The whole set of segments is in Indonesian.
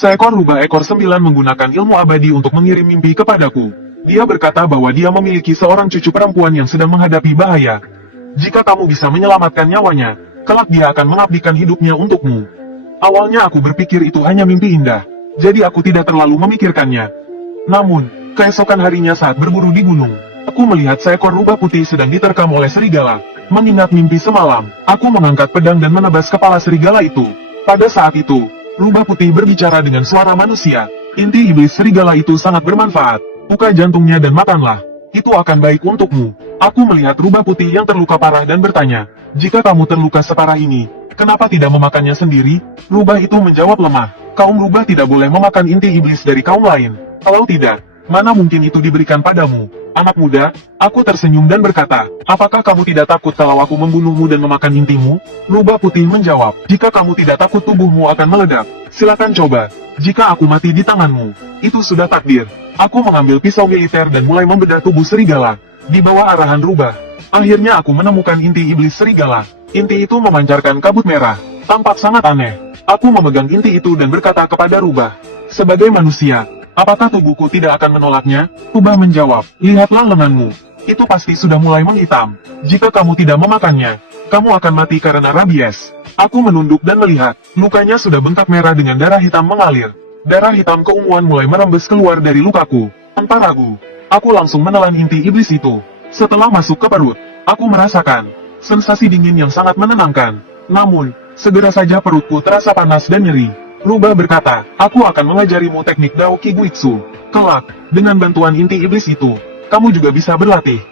Seekor rubah ekor 9 menggunakan ilmu abadi untuk mengirim mimpi kepadaku. Dia berkata bahwa dia memiliki seorang cucu perempuan yang sedang menghadapi bahaya. Jika kamu bisa menyelamatkan nyawanya, kelak dia akan mengabdikan hidupnya untukmu. Awalnya aku berpikir itu hanya mimpi indah, jadi aku tidak terlalu memikirkannya. Namun, keesokan harinya saat berburu di gunung, aku melihat seekor rubah putih sedang diterkam oleh serigala. Mengingat mimpi semalam, aku mengangkat pedang dan menebas kepala serigala itu. Pada saat itu, rubah putih berbicara dengan suara manusia. Inti iblis serigala itu sangat bermanfaat. Buka jantungnya dan makanlah. Itu akan baik untukmu. Aku melihat rubah putih yang terluka parah dan bertanya, jika kamu terluka separah ini, kenapa tidak memakannya sendiri? Rubah itu menjawab lemah. Kaum rubah tidak boleh memakan inti iblis dari kaum lain. Kalau tidak, mana mungkin itu diberikan padamu? Anak muda, aku tersenyum dan berkata, apakah kamu tidak takut kalau aku membunuhmu dan memakan intimu? Rubah putih menjawab, jika kamu tidak takut tubuhmu akan meledak, silakan coba. Jika aku mati di tanganmu, itu sudah takdir. Aku mengambil pisau militer dan mulai membedah tubuh serigala. Di bawah arahan rubah, akhirnya aku menemukan inti iblis serigala. Inti itu memancarkan kabut merah, tampak sangat aneh. Aku memegang inti itu dan berkata kepada rubah, sebagai manusia, apakah tubuhku tidak akan menolaknya? Rubah menjawab, lihatlah lenganmu. Itu pasti sudah mulai menghitam. Jika kamu tidak memakannya, kamu akan mati karena rabies. Aku menunduk dan melihat, lukanya sudah bengkak merah dengan darah hitam mengalir. Darah hitam keunguan mulai merembes keluar dari lukaku. Tanpa ragu, aku langsung menelan inti iblis itu. Setelah masuk ke perut, aku merasakan sensasi dingin yang sangat menenangkan. Namun, segera saja perutku terasa panas dan nyeri. Rubah berkata, aku akan mengajarimu teknik Dao Kiguitsu. Kelak, dengan bantuan inti iblis itu, kamu juga bisa berlatih.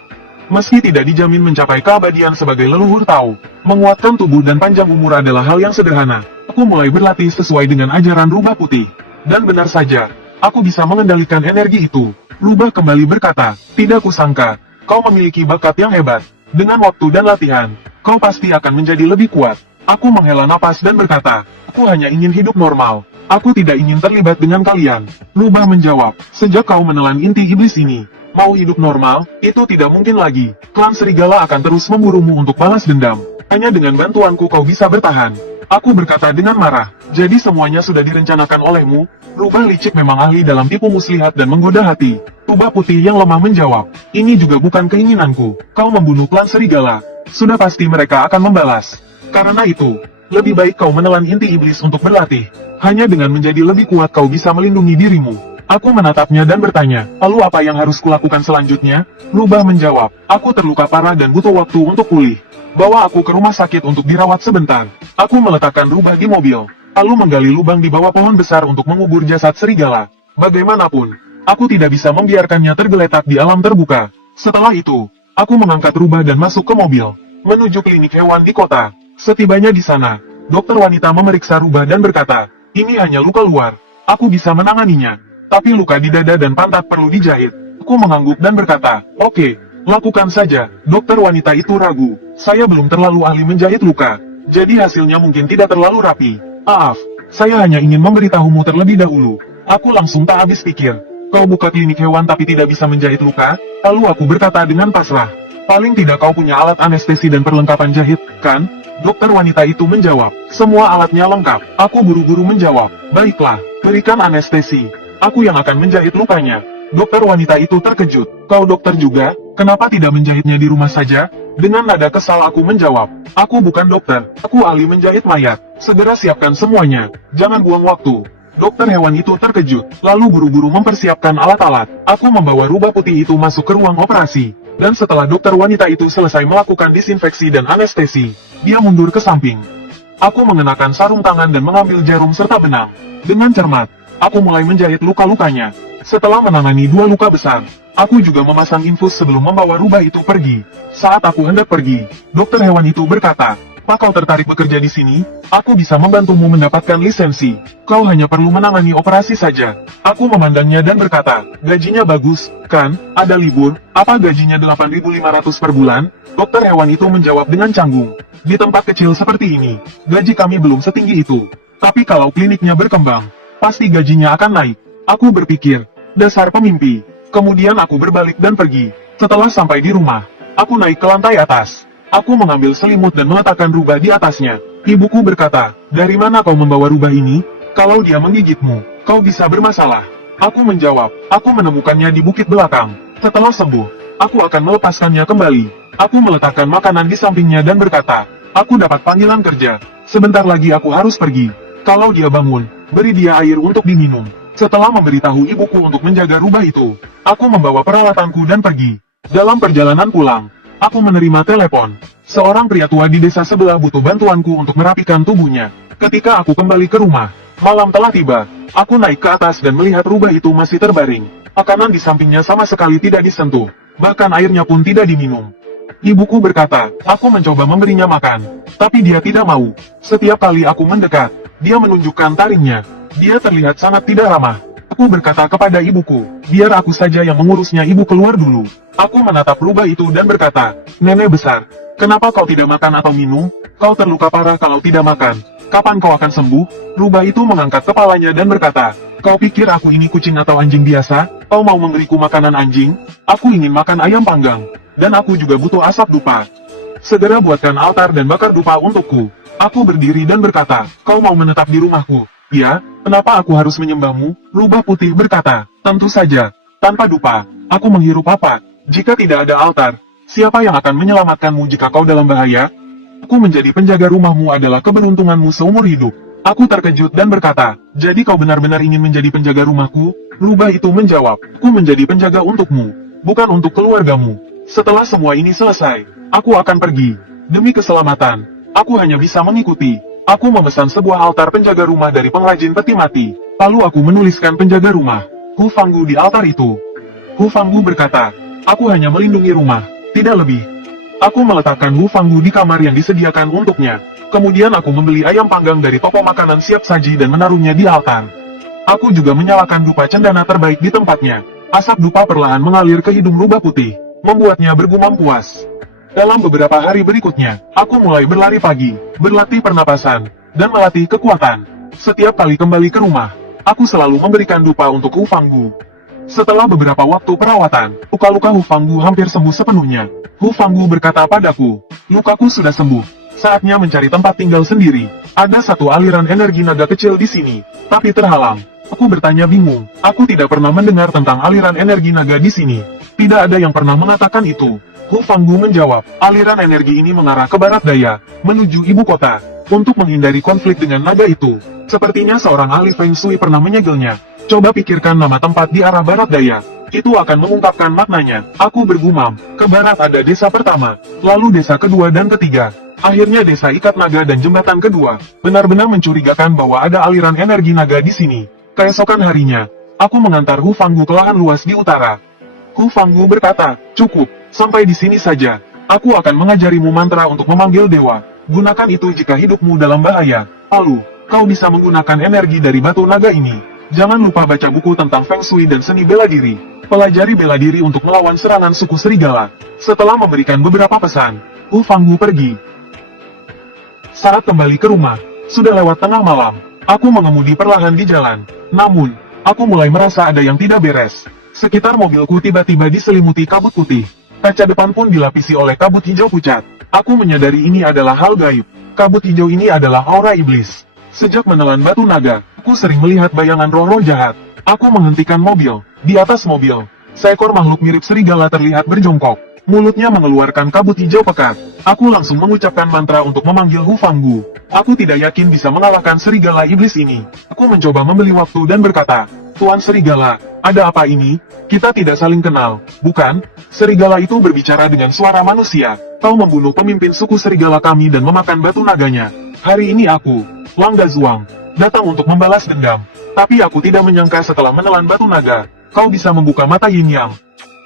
Meski tidak dijamin mencapai keabadian sebagai leluhur Tao, menguatkan tubuh dan panjang umur adalah hal yang sederhana. Aku mulai berlatih sesuai dengan ajaran rubah putih. Dan benar saja, aku bisa mengendalikan energi itu. Rubah kembali berkata, tidak kusangka, kau memiliki bakat yang hebat. Dengan waktu dan latihan, kau pasti akan menjadi lebih kuat. Aku menghela napas dan berkata, aku hanya ingin hidup normal. Aku tidak ingin terlibat dengan kalian. Rubah menjawab, sejak kau menelan inti iblis ini, mau hidup normal, itu tidak mungkin lagi. Klan serigala akan terus memburumu untuk balas dendam. Hanya dengan bantuanku kau bisa bertahan. Aku berkata dengan marah, jadi semuanya sudah direncanakan olehmu? Rubah licik memang ahli dalam tipu muslihat dan menggoda hati. Rubah putih yang lemah menjawab, ini juga bukan keinginanku. Kau membunuh klan serigala. Sudah pasti mereka akan membalas. Karena itu, lebih baik kau menelan inti iblis untuk berlatih. Hanya dengan menjadi lebih kuat kau bisa melindungi dirimu. Aku menatapnya dan bertanya, lalu apa yang harus kulakukan selanjutnya? Rubah menjawab, aku terluka parah dan butuh waktu untuk pulih. Bawa aku ke rumah sakit untuk dirawat sebentar. Aku meletakkan rubah di mobil, lalu menggali lubang di bawah pohon besar untuk mengubur jasad serigala. Bagaimanapun, aku tidak bisa membiarkannya tergeletak di alam terbuka. Setelah itu, aku mengangkat rubah dan masuk ke mobil, menuju klinik hewan di kota. Setibanya di sana, dokter wanita memeriksa rubah dan berkata, ini hanya luka luar, aku bisa menanganinya. Tapi luka di dada dan pantat perlu dijahit. Aku mengangguk dan berkata, oke, lakukan saja. Dokter wanita itu ragu, saya belum terlalu ahli menjahit luka, jadi hasilnya mungkin tidak terlalu rapi. Maaf, saya hanya ingin memberitahumu terlebih dahulu. Aku langsung tak habis pikir, kau buka klinik hewan tapi tidak bisa menjahit luka? Lalu aku berkata dengan pasrah, paling tidak kau punya alat anestesi dan perlengkapan jahit, kan? Dokter wanita itu menjawab, semua alatnya lengkap. Aku buru-buru menjawab, baiklah, berikan anestesi. Aku yang akan menjahit lukanya. Dokter wanita itu terkejut. Kau dokter juga? Kenapa tidak menjahitnya di rumah saja? Dengan nada kesal aku menjawab, aku bukan dokter, aku ahli menjahit mayat. Segera siapkan semuanya, jangan buang waktu. Dokter hewan itu terkejut, lalu buru-buru mempersiapkan alat-alat. Aku membawa rubah putih itu masuk ke ruang operasi. Dan setelah dokter wanita itu selesai melakukan disinfeksi dan anestesi, dia mundur ke samping. Aku mengenakan sarung tangan dan mengambil jarum serta benang. Dengan cermat, aku mulai menjahit luka-lukanya. Setelah menangani 2 luka besar, aku juga memasang infus sebelum membawa rubah itu pergi. Saat aku hendak pergi, dokter hewan itu berkata, Pak kau tertarik bekerja di sini? Aku bisa membantumu mendapatkan lisensi. Kau hanya perlu menangani operasi saja. Aku memandangnya dan berkata, gajinya bagus, kan? Ada libur, apa gajinya 8.500 per bulan? Dokter hewan itu menjawab dengan canggung. Di tempat kecil seperti ini, gaji kami belum setinggi itu. Tapi kalau kliniknya berkembang, pasti gajinya akan naik. Aku berpikir, dasar pemimpi. Kemudian aku berbalik dan pergi. Setelah sampai di rumah, aku naik ke lantai atas. Aku mengambil selimut dan meletakkan rubah di atasnya. Ibuku berkata, dari mana kau membawa rubah ini? Kalau dia menggigitmu, Kau bisa bermasalah. Aku menjawab, aku menemukannya di bukit belakang. Setelah sembuh, aku akan melepaskannya kembali. Aku meletakkan makanan di sampingnya dan berkata, aku dapat panggilan kerja. Sebentar lagi aku harus pergi. Kalau dia bangun, beri dia air untuk diminum. Setelah memberitahu ibuku untuk menjaga rubah itu, aku membawa peralatanku dan pergi. Dalam perjalanan pulang, aku menerima telepon. Seorang pria tua di desa sebelah butuh bantuanku untuk merapikan tubuhnya. Ketika aku kembali ke rumah, malam telah tiba. Aku naik ke atas dan melihat rubah itu masih terbaring. Makanan di sampingnya sama sekali tidak disentuh. Bahkan airnya pun tidak diminum. Ibuku berkata, aku mencoba memberinya makan. Tapi dia tidak mau. Setiap kali aku mendekat, dia menunjukkan taringnya. Dia terlihat sangat tidak ramah. Aku berkata kepada ibuku, biar aku saja yang mengurusnya. Ibu keluar dulu. Aku menatap rubah itu dan berkata, nenek besar, kenapa kau tidak makan atau minum? Kau terluka parah kalau tidak makan. Kapan kau akan sembuh? Rubah itu mengangkat kepalanya dan berkata, kau pikir aku ini kucing atau anjing biasa? Kau mau memberiku makanan anjing? Aku ingin makan ayam panggang. Dan aku juga butuh asap dupa. Segera buatkan altar dan bakar dupa untukku. Aku berdiri dan berkata, kau mau menetap di rumahku? Ya, kenapa aku harus menyembahmu? Rubah putih berkata, tentu saja. Tanpa dupa, aku menghirup apa? Jika tidak ada altar, siapa yang akan menyelamatkanmu jika kau dalam bahaya? Aku menjadi penjaga rumahmu adalah keberuntunganmu seumur hidup. Aku terkejut dan berkata, jadi kau benar-benar ingin menjadi penjaga rumahku? Rubah itu menjawab, aku menjadi penjaga untukmu, bukan untuk keluargamu. Setelah semua ini selesai, aku akan pergi. Demi keselamatan, aku hanya bisa mengikuti. Aku memesan sebuah altar penjaga rumah dari pengrajin peti mati. Lalu aku menuliskan penjaga rumah, Hu Fanggu di altar itu. Hu Fanggu berkata, aku hanya melindungi rumah, tidak lebih. Aku meletakkan Hu Fanggu di kamar yang disediakan untuknya. Kemudian aku membeli ayam panggang dari toko makanan siap saji dan menaruhnya di altar. Aku juga menyalakan dupa cendana terbaik di tempatnya. Asap dupa perlahan mengalir ke hidung rubah putih, membuatnya bergumam puas. Dalam beberapa hari berikutnya, aku mulai berlari pagi, berlatih pernapasan, dan melatih kekuatan. Setiap kali kembali ke rumah, aku selalu memberikan dupa untuk Hu Fanggu. Setelah beberapa waktu perawatan, luka-luka Hu Fanggu hampir sembuh sepenuhnya. Hu Fanggu berkata padaku, lukaku sudah sembuh. Saatnya mencari tempat tinggal sendiri. Ada satu aliran energi naga kecil di sini, tapi terhalang. Aku bertanya bingung. Aku tidak pernah mendengar tentang aliran energi naga di sini. Tidak ada yang pernah mengatakan itu. Hu Fanggu menjawab, aliran energi ini mengarah ke barat daya, menuju ibu kota. Untuk menghindari konflik dengan naga itu, sepertinya seorang ahli Feng Shui pernah menyegelnya. Coba pikirkan nama tempat di arah barat daya. Itu akan mengungkapkan maknanya. Aku bergumam, ke barat ada desa pertama, lalu desa kedua dan ketiga. Akhirnya desa Ikat Naga dan jembatan kedua. Benar-benar mencurigakan bahwa ada aliran energi naga di sini. Keesokan harinya, aku mengantar Hu Fanggu ke lahan luas di utara. Hu Fanggu berkata, cukup, sampai di sini saja. Aku akan mengajarimu mantra untuk memanggil dewa. Gunakan itu jika hidupmu dalam bahaya. Lalu, kau bisa menggunakan energi dari batu naga ini. Jangan lupa baca buku tentang Feng Shui dan seni bela diri. Pelajari bela diri untuk melawan serangan suku serigala. Setelah memberikan beberapa pesan, Hu Fanggu pergi. Saat kembali ke rumah, sudah lewat tengah malam. Aku mengemudi perlahan di jalan. Namun, aku mulai merasa ada yang tidak beres. Sekitar mobilku tiba-tiba diselimuti kabut putih. Kaca depan pun dilapisi oleh kabut hijau pucat. Aku menyadari ini adalah hal gaib. Kabut hijau ini adalah aura iblis. Sejak menelan batu naga, aku sering melihat bayangan roh-roh jahat. Aku menghentikan mobil. Di atas mobil, seekor makhluk mirip serigala terlihat berjongkok. Mulutnya mengeluarkan kabut hijau pekat. Aku langsung mengucapkan mantra untuk memanggil Hu Fanggu. Aku tidak yakin bisa mengalahkan serigala iblis ini. Aku mencoba membeli waktu dan berkata, Tuan Serigala, ada apa ini? Kita tidak saling kenal, bukan? Serigala itu berbicara dengan suara manusia. Kau membunuh pemimpin suku serigala kami dan memakan batu naganya. Hari ini aku, Wang Dazuang, datang untuk membalas dendam. Tapi aku tidak menyangka setelah menelan batu naga, kau bisa membuka mata Yin Yang.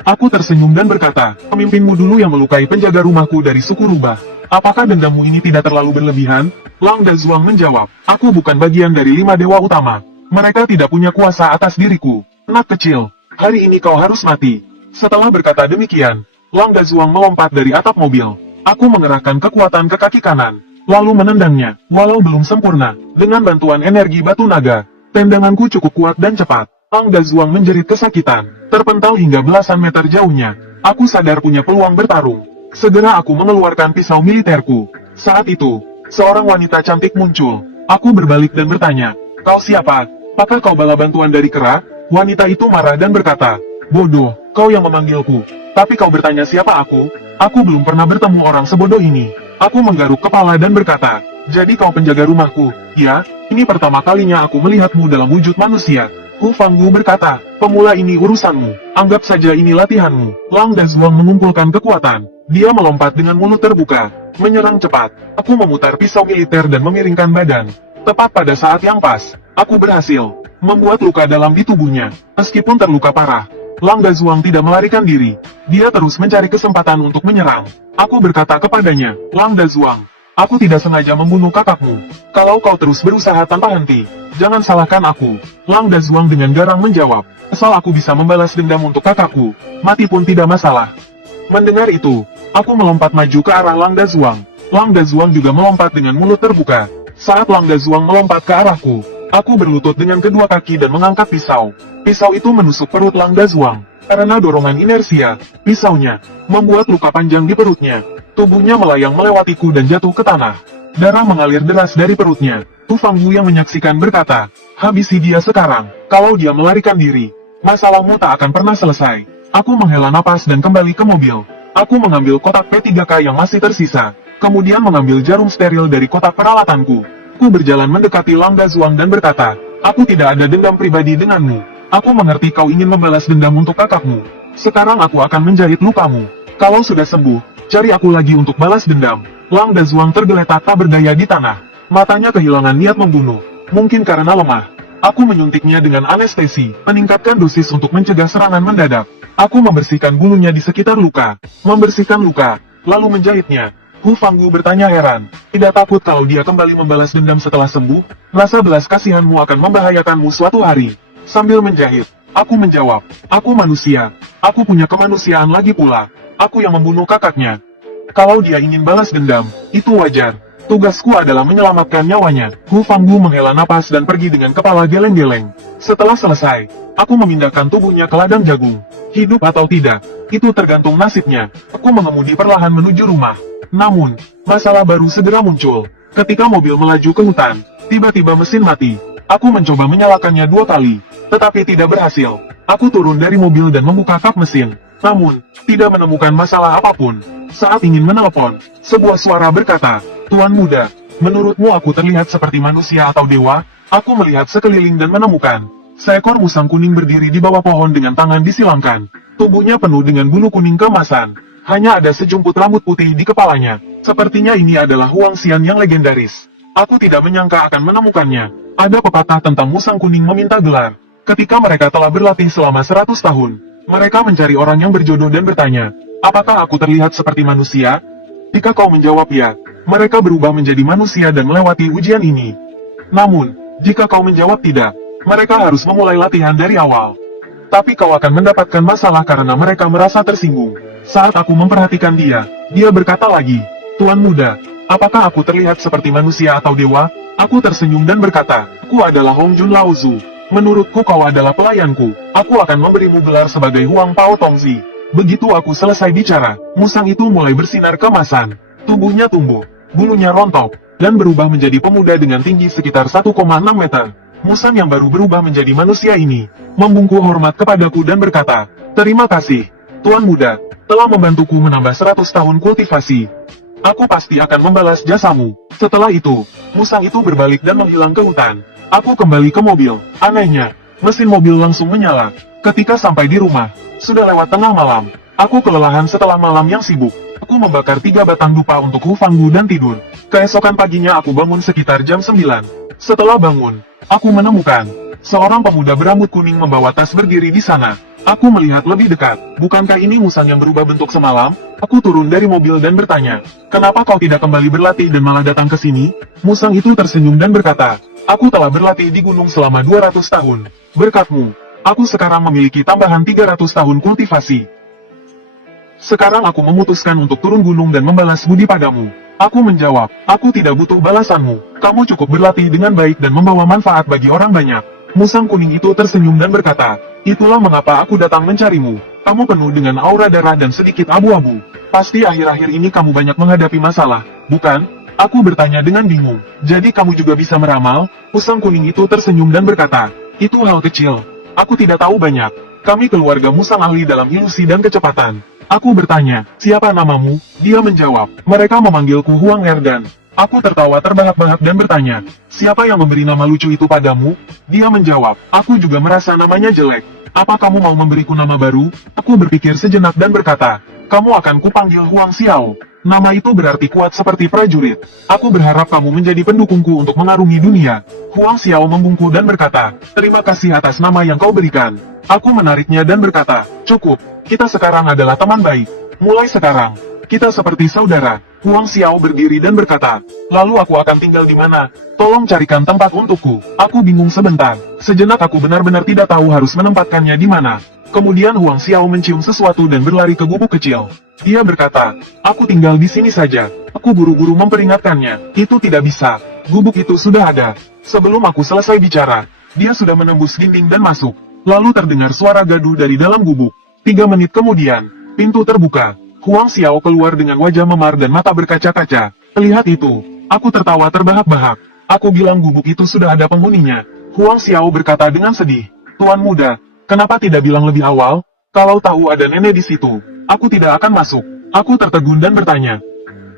Aku tersenyum dan berkata, pemimpinmu dulu yang melukai penjaga rumahku dari suku rubah. Apakah dendammu ini tidak terlalu berlebihan? Wang Dazuang menjawab, aku bukan bagian dari 5 dewa utama. Mereka tidak punya kuasa atas diriku. Anak kecil, hari ini kau harus mati. Setelah berkata demikian, Wang Dazuang melompat dari atap mobil. Aku mengerahkan kekuatan ke kaki kanan, lalu menendangnya. Walau belum sempurna, dengan bantuan energi batu naga, tendanganku cukup kuat dan cepat. Wang Dazuang menjerit kesakitan, terpental hingga belasan meter jauhnya. Aku sadar punya peluang bertarung. Segera aku mengeluarkan pisau militerku. Saat itu, seorang wanita cantik muncul. Aku berbalik dan bertanya, kau siapa? Apakah kau bala bantuan dari Kera? Wanita itu marah dan berkata, bodoh, kau yang memanggilku. Tapi kau bertanya siapa aku? Aku belum pernah bertemu orang sebodoh ini. Aku menggaruk kepala dan berkata, jadi kau penjaga rumahku? Ya, ini pertama kalinya aku melihatmu dalam wujud manusia. Hu Fanggu berkata, pemula ini urusanmu. Anggap saja ini latihanmu. Lang Dazuang mengumpulkan kekuatan. Dia melompat dengan mulut terbuka. Menyerang cepat. Aku memutar pisau militer dan memiringkan badan. Tepat pada saat yang pas, aku berhasil membuat luka dalam di tubuhnya. Meskipun terluka parah, Lang Dazuang tidak melarikan diri. Dia terus mencari kesempatan untuk menyerang. Aku berkata kepadanya, Lang Dazuang, aku tidak sengaja membunuh kakakmu. Kalau kau terus berusaha tanpa henti, jangan salahkan aku. Lang Dazuang dengan garang menjawab, asal aku bisa membalas dendam untuk kakakku, mati pun tidak masalah. Mendengar itu, aku melompat maju ke arah Lang Dazuang. Lang Dazuang juga melompat dengan mulut terbuka. Saat Lang Dazuang melompat ke arahku, aku berlutut dengan kedua kaki dan mengangkat pisau. Pisau itu menusuk perut Lang Dazuang. Karena dorongan inersia, pisaunya membuat luka panjang di perutnya. Tubuhnya melayang melewatiku dan jatuh ke tanah. Darah mengalir deras dari perutnya. Tu Fanggu yang menyaksikan berkata, habisi dia sekarang. Kalau dia melarikan diri, masalahmu tak akan pernah selesai. Aku menghela napas dan kembali ke mobil. Aku mengambil kotak P3K yang masih tersisa. Kemudian mengambil jarum steril dari kotak peralatanku. Aku berjalan mendekati Lang Dazuang dan berkata, aku tidak ada dendam pribadi denganmu. Aku mengerti kau ingin membalas dendam untuk kakakmu. Sekarang aku akan menjahit lukamu. Kalau sudah sembuh, cari aku lagi untuk balas dendam. Lang Dazuang tergeletak tak berdaya di tanah. Matanya kehilangan niat membunuh. Mungkin karena lemah. Aku menyuntiknya dengan anestesi, meningkatkan dosis untuk mencegah serangan mendadak. Aku membersihkan bulunya di sekitar luka. Membersihkan luka, lalu menjahitnya. Hu Fanggu bertanya heran. Tidak takut kalau dia kembali membalas dendam setelah sembuh? Rasa belas kasihanmu akan membahayakanmu suatu hari. Sambil menjahit, aku menjawab, aku manusia. Aku punya kemanusiaan lagi pula. Aku yang membunuh kakaknya. Kalau dia ingin balas dendam, itu wajar. Tugasku adalah menyelamatkan nyawanya. Hu Fanggu menghela napas dan pergi dengan kepala geleng-geleng. Setelah selesai, aku memindahkan tubuhnya ke ladang jagung. Hidup atau tidak, itu tergantung nasibnya. Aku mengemudi perlahan menuju rumah. Namun, masalah baru segera muncul. Ketika mobil melaju ke hutan, tiba-tiba mesin mati. Aku mencoba menyalakannya 2 kali, tetapi tidak berhasil. Aku turun dari mobil dan membuka kap mesin. Namun, tidak menemukan masalah apapun. Saat ingin menelepon, sebuah suara berkata, Tuan muda, menurutmu aku terlihat seperti manusia atau dewa? Aku melihat sekeliling dan menemukan seekor musang kuning berdiri di bawah pohon dengan tangan disilangkan. Tubuhnya penuh dengan bulu kuning keemasan. Hanya ada sejumput rambut putih di kepalanya. Sepertinya ini adalah Huang Xian yang legendaris. Aku tidak menyangka akan menemukannya. Ada pepatah tentang musang kuning meminta gelar. Ketika mereka telah berlatih selama 100 tahun, mereka mencari orang yang berjodoh dan bertanya, apakah aku terlihat seperti manusia? Jika kau menjawab ya, mereka berubah menjadi manusia dan melewati ujian ini. Namun, jika kau menjawab tidak, mereka harus memulai latihan dari awal. Tapi kau akan mendapatkan masalah karena mereka merasa tersinggung. Saat aku memperhatikan dia berkata lagi, Tuan muda, apakah aku terlihat seperti manusia atau dewa? Aku tersenyum dan berkata, aku adalah Hong Jun Laozu. Menurutku kau adalah pelayanku. Aku akan memberimu gelar sebagai Huang Pao Tongzi. Begitu aku selesai bicara, musang itu mulai bersinar keemasan. Tubuhnya tumbuh, bulunya rontok, dan berubah menjadi pemuda dengan tinggi sekitar 1,6 meter. Musang yang baru berubah menjadi manusia ini membungkuk hormat kepadaku dan berkata, terima kasih, Tuan muda, telah membantuku menambah 100 tahun kultivasi. Aku pasti akan membalas jasamu. Setelah itu, musang itu berbalik dan menghilang ke hutan. Aku kembali ke mobil. Anehnya, mesin mobil langsung menyala. Ketika sampai di rumah, sudah lewat tengah malam. Aku kelelahan setelah malam yang sibuk. Aku membakar 3 batang dupa untuk Hu Fanggu dan tidur. Keesokan paginya aku bangun sekitar jam 9. Setelah bangun, aku menemukan seorang pemuda berambut kuning membawa tas berdiri di sana. Aku melihat lebih dekat. Bukankah ini musang yang berubah bentuk semalam? Aku turun dari mobil dan bertanya, kenapa kau tidak kembali berlatih dan malah datang ke sini? Musang itu tersenyum dan berkata, aku telah berlatih di gunung selama 200 tahun. Berkatmu, aku sekarang memiliki tambahan 300 tahun kultivasi. Sekarang aku memutuskan untuk turun gunung dan membalas budi padamu. Aku menjawab, aku tidak butuh balasanmu. Kamu cukup berlatih dengan baik dan membawa manfaat bagi orang banyak. Musang kuning itu tersenyum dan berkata, itulah mengapa aku datang mencarimu. Kamu penuh dengan aura darah dan sedikit abu-abu. Pasti akhir-akhir ini kamu banyak menghadapi masalah, bukan? Aku bertanya dengan bingung. Jadi kamu juga bisa meramal? Musang kuning itu tersenyum dan berkata, Itu hal kecil. Aku tidak tahu banyak. Kami keluarga musang ahli dalam ilusi dan kecepatan. Aku bertanya, siapa namamu? Dia menjawab, mereka memanggilku Huang Erdan. Aku tertawa terbahak-bahak dan bertanya, siapa yang memberi nama lucu itu padamu? Dia menjawab, aku juga merasa namanya jelek. Apa kamu mau memberiku nama baru? Aku berpikir sejenak dan berkata, kamu akan kupanggil Huang Xiao. Nama itu berarti kuat seperti prajurit. Aku berharap kamu menjadi pendukungku untuk mengarungi dunia. Huang Xiao membungkuk dan berkata, terima kasih atas nama yang kau berikan. Aku menariknya dan berkata, cukup, kita sekarang adalah teman baik. Mulai sekarang, kita seperti saudara. Huang Xiao berdiri dan berkata, lalu aku akan tinggal di mana? Tolong carikan tempat untukku. Aku bingung sebentar. Sejenak aku benar-benar tidak tahu harus menempatkannya di mana. Kemudian Huang Xiao mencium sesuatu dan berlari ke gubuk kecil. Dia berkata, aku tinggal di sini saja. Aku buru-buru memperingatkannya. Itu tidak bisa. Gubuk itu sudah ada. Sebelum aku selesai bicara, dia sudah menembus dinding dan masuk. Lalu terdengar suara gaduh dari dalam gubuk. 3 menit kemudian, pintu terbuka. Huang Xiao keluar dengan wajah memar dan mata berkaca-kaca. Lihat itu. Aku tertawa terbahak-bahak. Aku bilang gubuk itu sudah ada penghuninya. Huang Xiao berkata dengan sedih. Tuan muda, kenapa tidak bilang lebih awal? Kalau tahu ada nenek di situ, aku tidak akan masuk. Aku tertegun dan bertanya.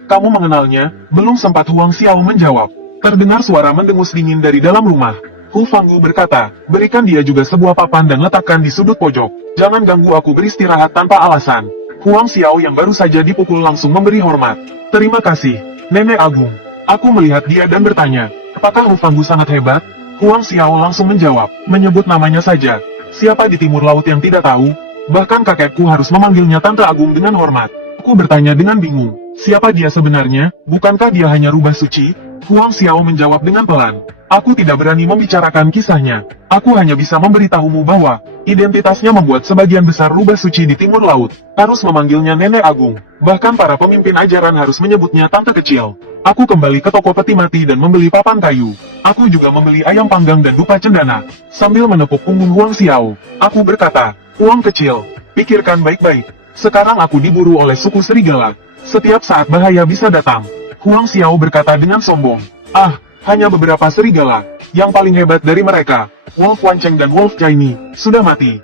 Kamu mengenalnya? Belum sempat Huang Xiao menjawab. Terdengar suara mendengus dingin dari dalam rumah. Hu Fanggu berkata, berikan dia juga sebuah papan dan letakkan di sudut pojok. Jangan ganggu aku beristirahat tanpa alasan. Huang Xiao yang baru saja dipukul langsung memberi hormat. Terima kasih, Nenek Agung. Aku melihat dia dan bertanya, apakah Hu Fanggu sangat hebat? Huang Xiao langsung menjawab, menyebut namanya saja. Siapa di timur laut yang tidak tahu? Bahkan kakekku harus memanggilnya Tante Agung dengan hormat. Aku bertanya dengan bingung, siapa dia sebenarnya? Bukankah dia hanya rubah suci? Huang Xiao menjawab dengan pelan. Aku tidak berani membicarakan kisahnya. Aku hanya bisa memberitahumu bahwa identitasnya membuat sebagian besar rubah suci di timur laut harus memanggilnya Nenek Agung. Bahkan para pemimpin ajaran harus menyebutnya Tante Kecil. Aku kembali ke toko peti mati dan membeli papan kayu. Aku juga membeli ayam panggang dan dupa cendana. Sambil menepuk punggung Huang Xiao, aku berkata, Huang Kecil, pikirkan baik-baik. Sekarang aku diburu oleh suku serigala. Setiap saat bahaya bisa datang. Huang Xiao berkata dengan sombong. Ah, hanya beberapa serigala. Yang paling hebat dari mereka, Wolf Wancheng dan Wolf Jaini, sudah mati.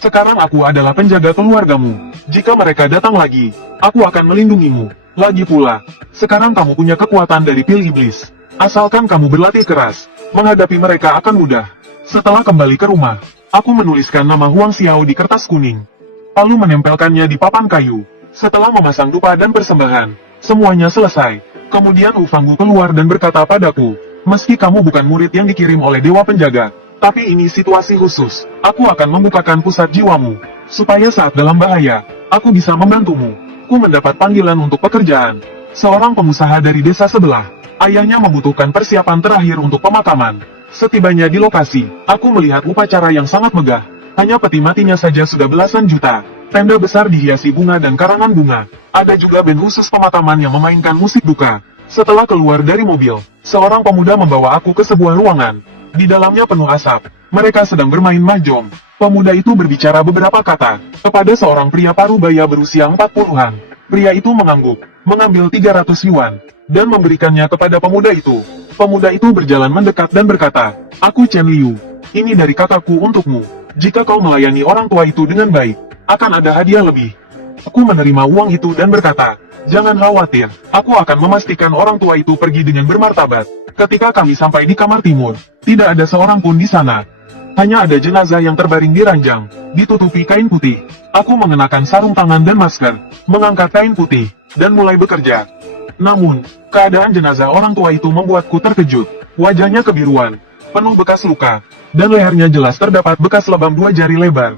Sekarang aku adalah penjaga keluargamu. Jika mereka datang lagi, aku akan melindungimu. Lagi pula, sekarang kamu punya kekuatan dari pil iblis. Asalkan kamu berlatih keras, menghadapi mereka akan mudah. Setelah kembali ke rumah, aku menuliskan nama Huang Xiao di kertas kuning. Lalu menempelkannya di papan kayu. Setelah memasang dupa dan persembahan, semuanya selesai. Kemudian Hu Fanggu keluar dan berkata padaku, meski kamu bukan murid yang dikirim oleh Dewa Penjaga, tapi ini situasi khusus. Aku akan membukakan pusat jiwamu, supaya saat dalam bahaya, aku bisa membantumu. Aku mendapat panggilan untuk pekerjaan. Seorang pengusaha dari desa sebelah. Ayahnya membutuhkan persiapan terakhir untuk pemakaman. Setibanya di lokasi, aku melihat upacara yang sangat megah. Hanya peti matinya saja sudah belasan juta. Tenda besar dihiasi bunga dan karangan bunga. Ada juga band khusus pemakaman yang memainkan musik duka. Setelah keluar dari mobil, seorang pemuda membawa aku ke sebuah ruangan. Di dalamnya penuh asap. Mereka sedang bermain mahjong. Pemuda itu berbicara beberapa kata kepada seorang pria parubaya berusia 40-an. Pria itu mengangguk, mengambil 300 yuan, dan memberikannya kepada pemuda itu. Pemuda itu berjalan mendekat dan berkata, aku Chen Liu. Ini dari kakakku untukmu. Jika kau melayani orang tua itu dengan baik, akan ada hadiah lebih. Aku menerima uang itu dan berkata, jangan khawatir, aku akan memastikan orang tua itu pergi dengan bermartabat. Ketika kami sampai di kamar timur, tidak ada seorang pun di sana. Hanya ada jenazah yang terbaring di ranjang, ditutupi kain putih. Aku mengenakan sarung tangan dan masker, mengangkat kain putih, dan mulai bekerja. Namun, keadaan jenazah orang tua itu membuatku terkejut. Wajahnya kebiruan, penuh bekas luka, dan lehernya jelas terdapat bekas lebam 2 jari lebar.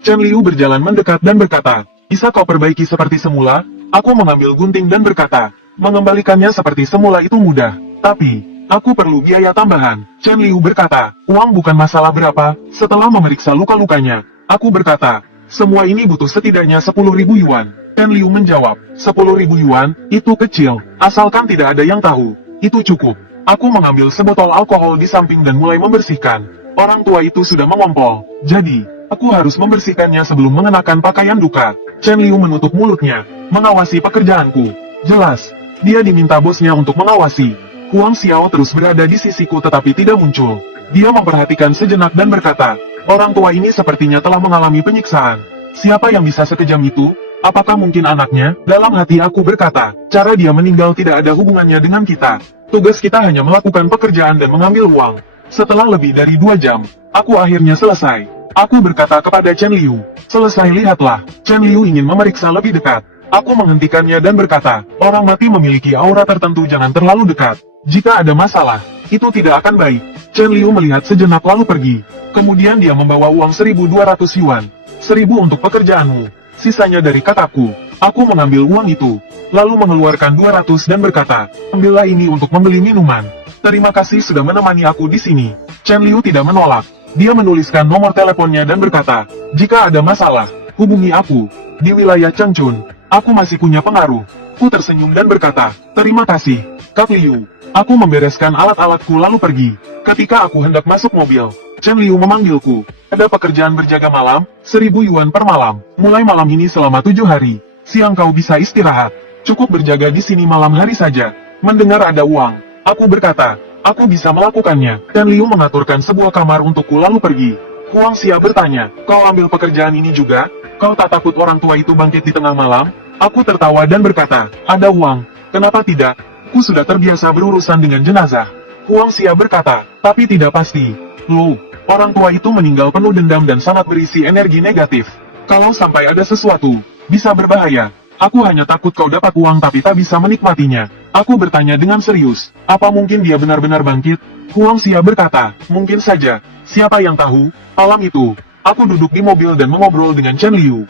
Chen Liu berjalan mendekat dan berkata, bisa kau perbaiki seperti semula? Aku mengambil gunting dan berkata, mengembalikannya seperti semula itu mudah, tapi aku perlu biaya tambahan. Chen Liu berkata, uang bukan masalah berapa. Setelah memeriksa luka-lukanya, aku berkata, semua ini butuh setidaknya 10.000 yuan. Chen Liu menjawab, 10.000 yuan, itu kecil, asalkan tidak ada yang tahu. Itu cukup. Aku mengambil sebotol alkohol di samping dan mulai membersihkan. Orang tua itu sudah mengompol, jadi aku harus membersihkannya sebelum mengenakan pakaian duka. Chen Liu menutup mulutnya, mengawasi pekerjaanku. Jelas, dia diminta bosnya untuk mengawasi. Huang Xiao terus berada di sisiku tetapi tidak muncul. Dia memperhatikan sejenak dan berkata, orang tua ini sepertinya telah mengalami penyiksaan. Siapa yang bisa sekejam itu? Apakah mungkin anaknya? Dalam hati aku berkata, cara dia meninggal tidak ada hubungannya dengan kita. Tugas kita hanya melakukan pekerjaan dan mengambil uang. Setelah lebih dari 2 jam, aku akhirnya selesai. Aku berkata kepada Chen Liu, selesai lihatlah. Chen Liu ingin memeriksa lebih dekat. Aku menghentikannya dan berkata, orang mati memiliki aura tertentu, jangan terlalu dekat. Jika ada masalah, itu tidak akan baik. Chen Liu melihat sejenak lalu pergi. Kemudian dia membawa uang 1.200 yuan. 1.000 untuk pekerjaanmu. Sisanya dari kataku. Aku mengambil uang itu. Lalu mengeluarkan 200 dan berkata, ambillah ini untuk membeli minuman. Terima kasih sudah menemani aku di sini. Chen Liu tidak menolak. Dia menuliskan nomor teleponnya dan berkata, jika ada masalah, hubungi aku. Di wilayah Changchun, aku masih punya pengaruh. Ku tersenyum dan berkata, terima kasih, Kak Liu. Aku membereskan alat-alatku lalu pergi. Ketika aku hendak masuk mobil, Chen Liu memanggilku. Ada pekerjaan berjaga malam, 1.000 yuan per malam. Mulai malam ini selama 7 hari. Siang kau bisa istirahat. Cukup berjaga di sini malam hari saja. Mendengar ada uang, aku berkata, aku bisa melakukannya. Chen Liu mengaturkan sebuah kamar untukku lalu pergi. Huang Xia bertanya, kau ambil pekerjaan ini juga? Kau tak takut orang tua itu bangkit di tengah malam? Aku tertawa dan berkata, ada uang. Kenapa tidak? Ku sudah terbiasa berurusan dengan jenazah. Huang Xia berkata, tapi tidak pasti. Loh, orang tua itu meninggal penuh dendam dan sangat berisi energi negatif. Kalau sampai ada sesuatu, bisa berbahaya. Aku hanya takut kau dapat uang tapi tak bisa menikmatinya. Aku bertanya dengan serius, apa mungkin dia benar-benar bangkit? Huang Xia berkata, mungkin saja. Siapa yang tahu? Malam itu, aku duduk di mobil dan mengobrol dengan Chen Liu.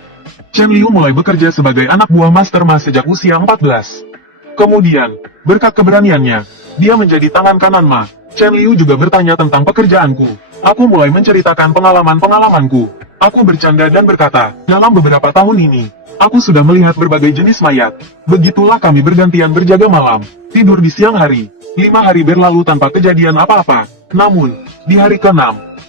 Chen Liu mulai bekerja sebagai anak buah Master Ma sejak usia 14. Kemudian, berkat keberaniannya, dia menjadi tangan kanan Ma. Chen Liu juga bertanya tentang pekerjaanku. Aku mulai menceritakan pengalaman-pengalamanku. Aku bercanda dan berkata, dalam beberapa tahun ini, aku sudah melihat berbagai jenis mayat. Begitulah kami bergantian berjaga malam, tidur di siang hari. 5 hari berlalu tanpa kejadian apa-apa. Namun, di hari ke-6,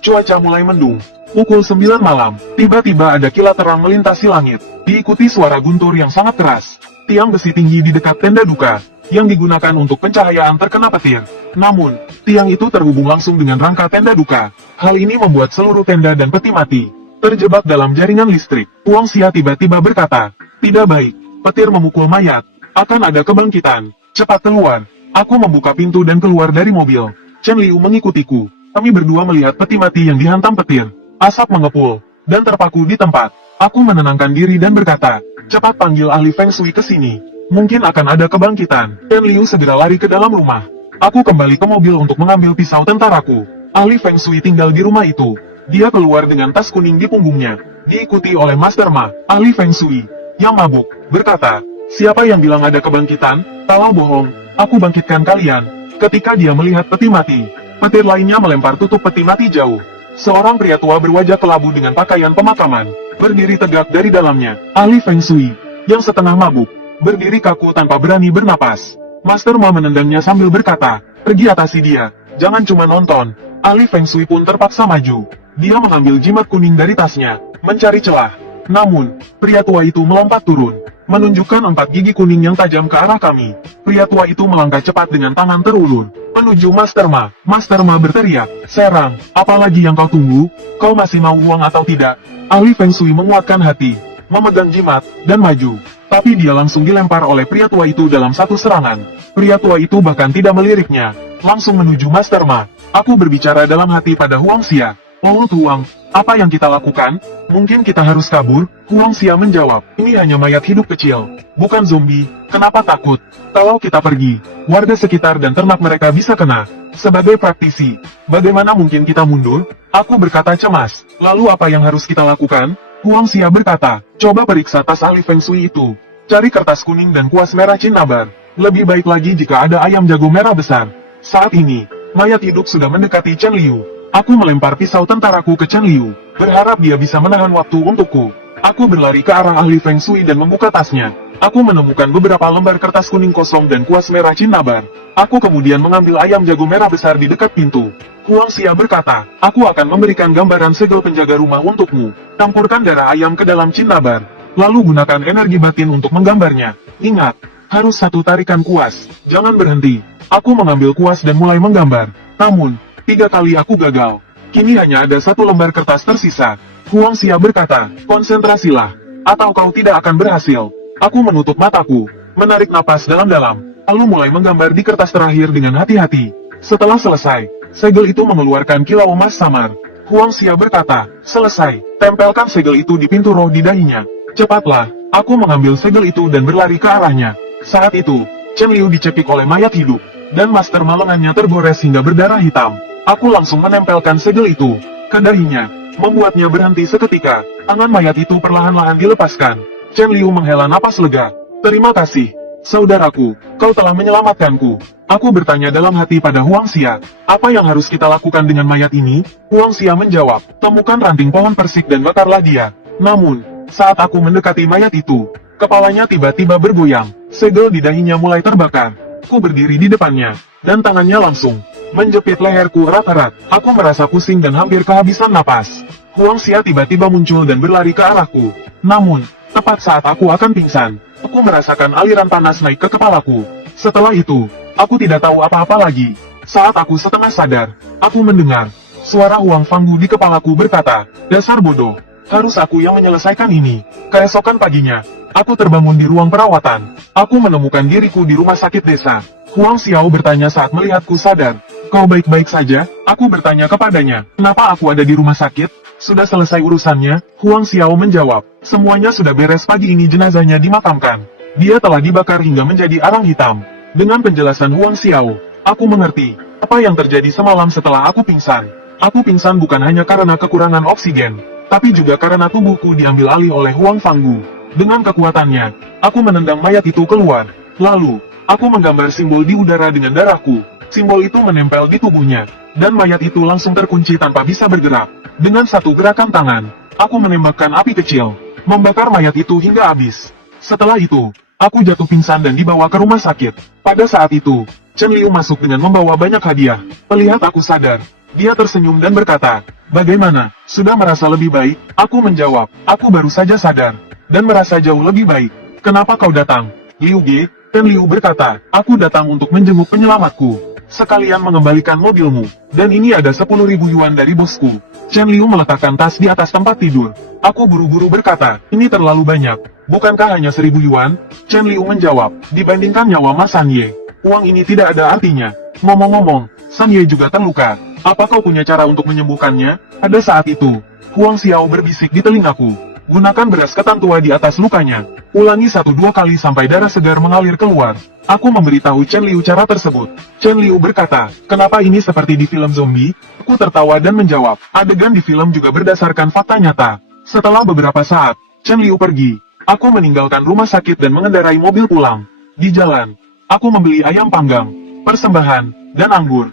cuaca mulai mendung. Pukul 9 malam, tiba-tiba ada kilat terang melintasi langit, diikuti suara guntur yang sangat keras. Tiang besi tinggi di dekat tenda duka, yang digunakan untuk pencahayaan terkena petir. Namun, tiang itu terhubung langsung dengan rangka tenda duka. Hal ini membuat seluruh tenda dan peti mati terjebak dalam jaringan listrik. Huang Xia tiba-tiba berkata, tidak baik, petir memukul mayat, akan ada kebangkitan. Cepat keluar. Aku membuka pintu dan keluar dari mobil. Chen Liu mengikutiku. Kami berdua melihat peti mati yang dihantam petir. Asap mengepul, dan terpaku di tempat. Aku menenangkan diri dan berkata, cepat panggil ahli Feng Shui ke sini. Mungkin akan ada kebangkitan. Chen Liu segera lari ke dalam rumah. Aku kembali ke mobil untuk mengambil pisau tentaraku. Ahli Feng Shui tinggal di rumah itu. Dia keluar dengan tas kuning di punggungnya, diikuti oleh Master Ma, ahli Feng Shui, yang mabuk, berkata, siapa yang bilang ada kebangkitan? Kalau bohong, aku bangkitkan kalian. Ketika dia melihat peti mati, petir lainnya melempar tutup peti mati jauh. Seorang pria tua berwajah kelabu dengan pakaian pemakaman, berdiri tegak dari dalamnya. Ahli Feng Shui, yang setengah mabuk, berdiri kaku tanpa berani bernapas. Master Ma menendangnya sambil berkata, pergi atasi dia, jangan cuma nonton. Ahli Feng Shui pun terpaksa maju. Dia mengambil jimat kuning dari tasnya, mencari celah. Namun, pria tua itu melompat turun, menunjukkan 4 gigi kuning yang tajam ke arah kami. Pria tua itu melangkah cepat dengan tangan terulur, menuju Master Ma. Master Ma berteriak, serang, apalagi yang kau tunggu? Kau masih mau uang atau tidak? Ahli Feng Shui menguatkan hati, memegang jimat, dan maju. Tapi dia langsung dilempar oleh pria tua itu dalam satu serangan. Pria tua itu bahkan tidak meliriknya, langsung menuju Master Ma. Aku berbicara dalam hati pada Huang Xia. Oh Tuang, apa yang kita lakukan? Mungkin kita harus kabur? Huang Xia menjawab, ini hanya mayat hidup kecil, bukan zombie, kenapa takut? Kalau kita pergi, warga sekitar dan ternak mereka bisa kena. Sebagai praktisi, bagaimana mungkin kita mundur? Aku berkata cemas, lalu apa yang harus kita lakukan? Huang Xia berkata, coba periksa tas ahli Feng Shui itu. Cari kertas kuning dan kuas merah cinnabar. Lebih baik lagi jika ada ayam jago merah besar. Saat ini, mayat hidup sudah mendekati Chen Liu. Aku melempar pisau tentaraku ke Chen Liu, berharap dia bisa menahan waktu untukku. Aku berlari ke arah ahli Feng Shui dan membuka tasnya. Aku menemukan beberapa lembar kertas kuning kosong dan kuas merah cinnabar. Aku kemudian mengambil ayam jago merah besar di dekat pintu. Huang Xia berkata, aku akan memberikan gambaran segel penjaga rumah untukmu. Campurkan darah ayam ke dalam cinnabar, lalu gunakan energi batin untuk menggambarnya. Ingat, harus satu tarikan kuas, jangan berhenti. Aku mengambil kuas dan mulai menggambar. Namun, 3 kali aku gagal. Kini hanya ada 1 lembar kertas tersisa. Huang Xia berkata, konsentrasilah, atau kau tidak akan berhasil. Aku menutup mataku, menarik napas dalam-dalam, lalu mulai menggambar di kertas terakhir dengan hati-hati. Setelah selesai, segel itu mengeluarkan kilau emas samar. Huang Xia berkata, selesai, tempelkan segel itu di pintu roh di dahinya. Cepatlah, aku mengambil segel itu dan berlari ke arahnya. Saat itu, Chen Liu dicepik oleh mayat hidup, dan master malengannya tergores hingga berdarah hitam. Aku langsung menempelkan segel itu ke dahinya, membuatnya berhenti seketika. Tangan mayat itu perlahan-lahan dilepaskan. Chen Liu menghela napas lega. Terima kasih, saudaraku, kau telah menyelamatkanku. Aku bertanya dalam hati pada Huang Xia, apa yang harus kita lakukan dengan mayat ini? Huang Xia menjawab, temukan ranting pohon persik dan bakarlah dia. Namun, saat aku mendekati mayat itu, kepalanya tiba-tiba bergoyang, segel di dahinya mulai terbakar. Ku berdiri di depannya, dan tangannya langsung menjepit leherku erat-erat. Aku merasa pusing dan hampir kehabisan napas. Huang Xia tiba-tiba muncul dan berlari ke arahku. Namun, tepat saat aku akan pingsan, aku merasakan aliran panas naik ke kepalaku. Setelah itu, aku tidak tahu apa-apa lagi. Saat aku setengah sadar, aku mendengar suara Huang Fanggu di kepalaku berkata, dasar bodoh. Harus aku yang menyelesaikan ini. Keesokan paginya, aku terbangun di ruang perawatan. Aku menemukan diriku di rumah sakit desa. Huang Xiao bertanya saat melihatku sadar. Kau baik-baik saja? Aku bertanya kepadanya. Kenapa aku ada di rumah sakit? Sudah selesai urusannya? Huang Xiao menjawab. Semuanya sudah beres, pagi ini jenazahnya dimakamkan. Dia telah dibakar hingga menjadi arang hitam. Dengan penjelasan Huang Xiao, aku mengerti apa yang terjadi semalam setelah aku pingsan. Aku pingsan bukan hanya karena kekurangan oksigen, tapi juga karena tubuhku diambil alih oleh Huang Fanggu. Dengan kekuatannya, aku menendang mayat itu keluar. Lalu, aku menggambar simbol di udara dengan darahku. Simbol itu menempel di tubuhnya, dan mayat itu langsung terkunci tanpa bisa bergerak. Dengan satu gerakan tangan, aku menembakkan api kecil, membakar mayat itu hingga habis. Setelah itu, aku jatuh pingsan dan dibawa ke rumah sakit. Pada saat itu, Chen Liu masuk dengan membawa banyak hadiah. Melihat aku sadar, dia tersenyum dan berkata, bagaimana, sudah merasa lebih baik? Aku menjawab, aku baru saja sadar, dan merasa jauh lebih baik. Kenapa kau datang? Liu Ge, Chen Liu berkata, aku datang untuk menjenguk penyelamatku. Sekalian mengembalikan mobilmu, dan ini ada 10.000 yuan dari bosku. Chen Liu meletakkan tas di atas tempat tidur. Aku buru-buru berkata, ini terlalu banyak. Bukankah hanya 1.000 yuan? Chen Liu menjawab, dibandingkan nyawa Mas San Ye, uang ini tidak ada artinya. Ngomong-ngomong, San Ye juga terluka. Apa kau punya cara untuk menyembuhkannya? Pada saat itu, Huang Xiao berbisik di telingaku. Gunakan beras ketan tua di atas lukanya. Ulangi 1-2 kali sampai darah segar mengalir keluar. Aku memberitahu Chen Liu cara tersebut. Chen Liu berkata, kenapa ini seperti di film zombie? Aku tertawa dan menjawab, adegan di film juga berdasarkan fakta nyata. Setelah beberapa saat, Chen Liu pergi. Aku meninggalkan rumah sakit dan mengendarai mobil pulang. Di jalan, aku membeli ayam panggang, persembahan, dan anggur.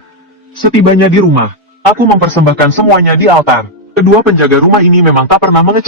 Setibanya di rumah, aku mempersembahkan semuanya di altar. Kedua penjaga rumah ini memang tak pernah mengecek